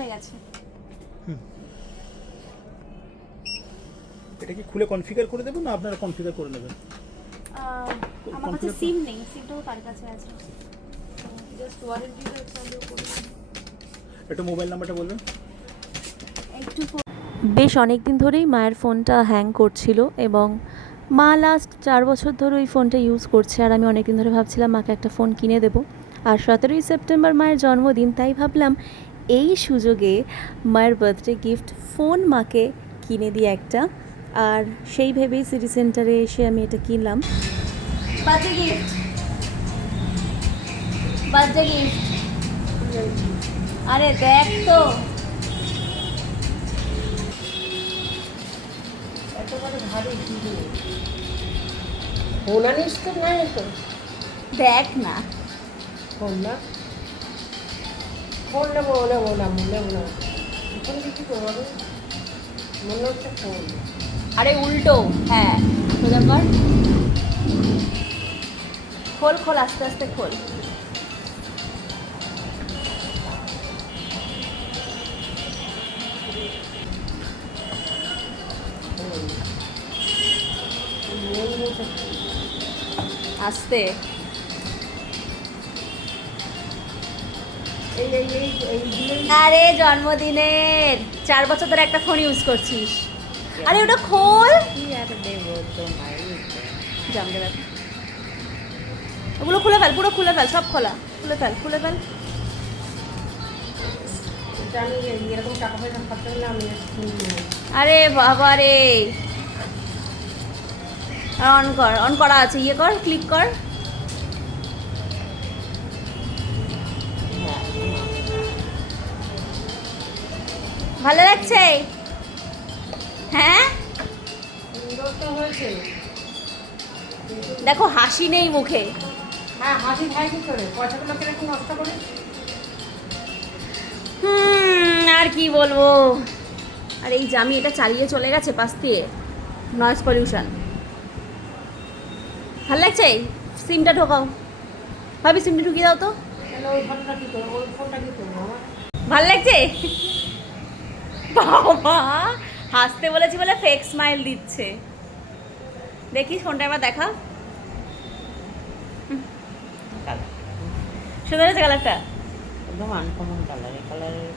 চলে গেছে। এটা কি খুলে কনফিগার করে দেবেন না আপনারা কনফিগার করে নেবেন? আমার কাছে সিম নেই, সিমটাও তার কাছে আছে। জাস্ট ওয়ারেন্টিটা চালু করে এটা মোবাইল নাম্বারটা বলবেন। বেশ অনেক দিন ধরেই মায়ের ফোনটা হ্যাং করছিল এবং মা লাস্ট 4 বছর ধরে ওই ফোনটা ইউজ করছে, আর আমি অনেক দিন ধরে ভাবছিলাম মাকে একটা ফোন কিনে দেবো। আর 17ই সেপ্টেম্বর মায়ের জন্মদিন, তাই ভাবলাম এই সুযোগে মায়ের বার্থডে গিফট ফোন মাকে কিনে দিই একটা। আর সেই ভেবেই সিটি সেন্টারে এসে আমি এটা কিনলাম। Birthday gift, birthday gift. আরে দেখ তো, এতবারে ভারী দিদি ফোন আনিস তো না, তো দেখ না। ফোন না, ফোন নেবো নেবো না নেবো না, ফোন কিছু করবো মনে হচ্ছে ফোন। আরে উল্টো, হ্যাঁ সোজা কর, খোল খোল, আস্তে আস্তে খোল। আস্তে। আরে জন্মদিনের 4 বছর ধরে একটা ফোন ইউজ করছিস। আরে ওটা খোল, কি আর দেবো তোমার, জাম দেবে। ওগুলো খুলে ফেল, পুরো খুলে ফেল, সব খোলা, খুলে ফেল, খুলে ফেল। আমি এরকম টাকা পয়সা খরচা করলে আমি আরে বাবা রে, অন কর, অন করা আছে, ইয়ে কর, ক্লিক কর। ভালো লাগছে? হ্যাঁ সুন্দর তো হয়েছে। দেখো হাসি নেই মুখে। হ্যাঁ হাসি খাই কি করে, পয়সাগুলো কিরকম নষ্ট করে। আর কি বলবো। আর এই যে আমি এটা চালিয়ে চলে গেছে পাশ দিয়ে, নয়েজ পলিউশন। ভালো লাগছে? সিমটা ঢোকাও, ভাবি সিমটা ঢুকিয়ে দাও তো। তাহলে ওই ফোনটা কী করবো, ওই ফোনটা কী করবো আমার। ভালো লাগছে? বাবা হাসতে বলেছি বলে ফেক স্মাইল দিচ্ছে। দেখি ফোনটা এবার দেখা। সুন্দর হয়েছে কালারটা। একদম আনকমন কালার, এই কালারের